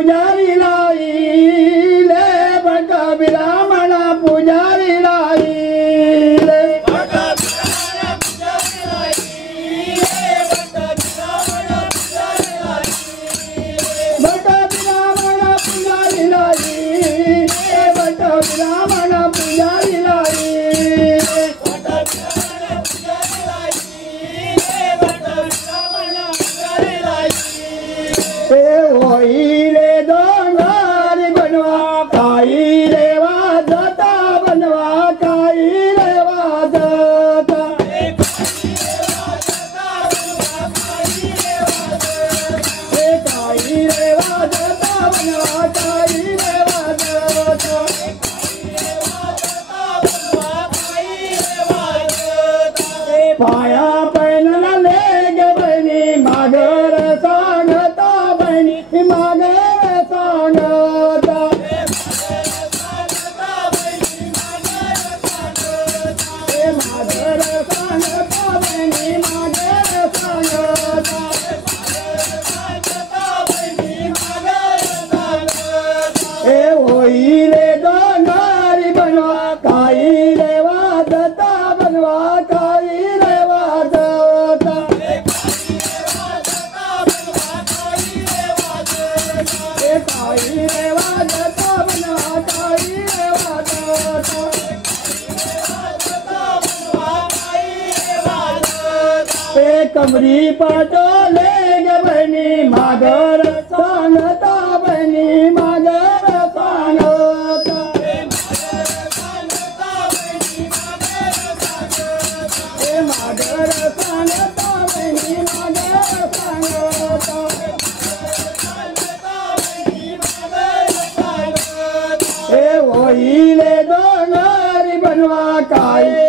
पुजारी लाई ले भट ब्राह्मण पुजारी लाई ले भट ब्राह्मण पुजारी लाई भट ब्राह्मण पुजारी लाई होईले दोंगारी बनवा काही रे वाजता बनवा काही रे वाजता काही रे वाजता बनवा काही रे वाजता पाया पैनला ले गे बहिणी मागर सांगता बहिणी मागर सांगता मागर सांगता बहिणी मागर सांगता होईले दोंगारी बनवा काही रे वाजता बनवा काही रे वाजता काही रे वाजता बनवा काही रे वाजता कमरी पाटोले गे बहिणी मागर सांगता बहिणी मागर सांगता मागर सांगता बहिणी मागर सांगता होईले दोंगारी बनवा काही